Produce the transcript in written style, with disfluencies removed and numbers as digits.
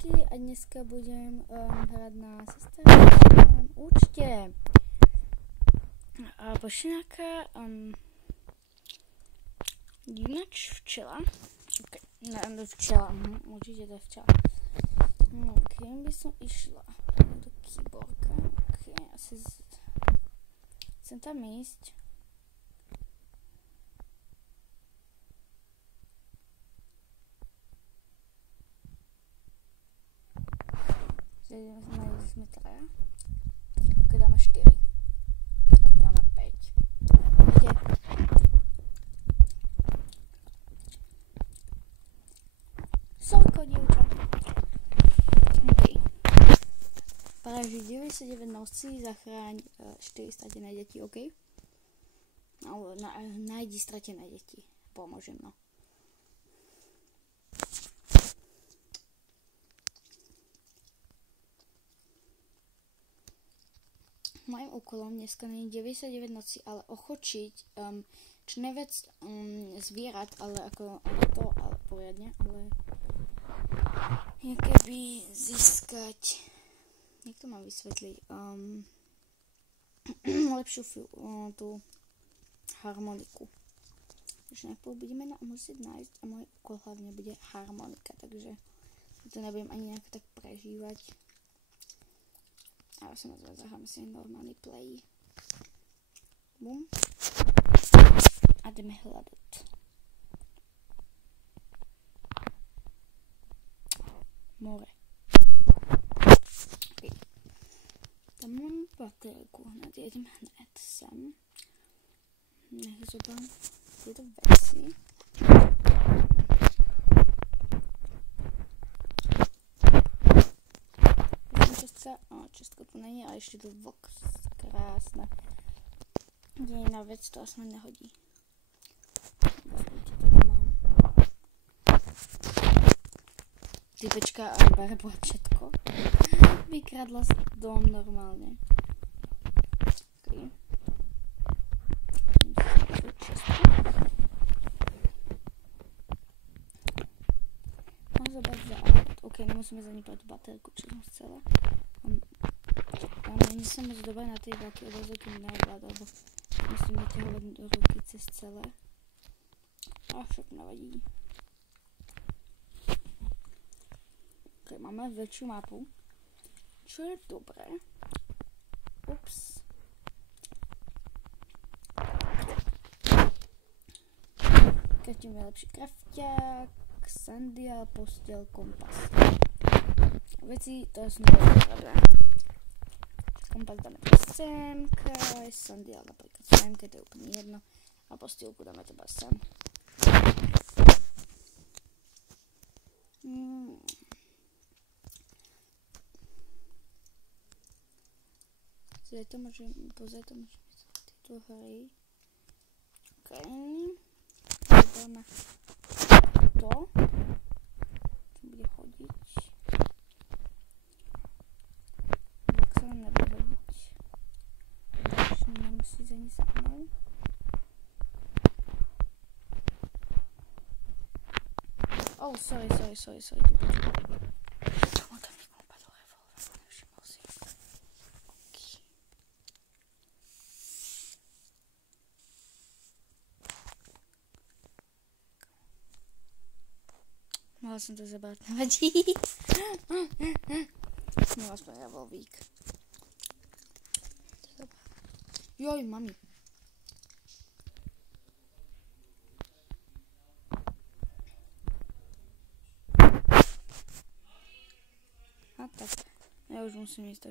Čauky a dneska budem hrať na sesterském účtě. A pošináka jináč včela. Okay. Ne, včela, určitě to je včela. Kým by som išla? Do keyboardka. Okay, asi chcem tam ísť. Najeli sme traja. Keď dáme 4. Keď dáme 5. Viete? Sorko, dievča. OK. Preži 99 nocí, zachráň 4 stratené deti, OK? No, nájdi stratené deti. Pomôžem, no. Mojím úkolom dneska není 99 nocí, ale ochočiť čo najviac zvierat, ale ako to, ale poriadne, ale keby získať, jak to mám vysvetliť, lepšiu tú harmoniku. Takže najprv budeme musieť nájsť a môj úkol hlavne bude harmonika, takže to nebudem ani nejak tak prežívať. A som zahrám si normálny play. Bum. A jdeme hľadať. More. Okay. Tam mám baterku. Hned jedem hned sem. Nech zobrám tieto veci. Čestka tu není, ale ještě to vok krásne. Jediná věc, to asi nehodí. Typečka bere všetko. Vykradla dom normálně. Okay. Mám zobrať za aut. OK, nemusíme zanipať baterku, čo som chcela. Není som moc dobrá na tej veľké obrazovky neovláda, lebo musím vyťahovať do ruky cez celé. A však nevadí. Ok, máme väčšiu mapu, čo je dobré. Ups. Každým je lepší krafťák, sandial, postel, kompas. Veci, to sú nevedné. Kompas dáme to semka, sandial napríklad semka, to je úplne jedno. A postielku dáme to sem. Pozrieť to môžeme tieto hry. OK. Dáme to. Čo bude chodiť. Tak sa nám nebude hodiť. Takže nemusí za ní za mnou. Oh, sorry. Tomu tam niekomu padol revolver, nevšimol si. OK. Mohla som to zabrať, nevadí. No aspoň revolvík. Joj, mami. A tak, ja už musím ísť, takže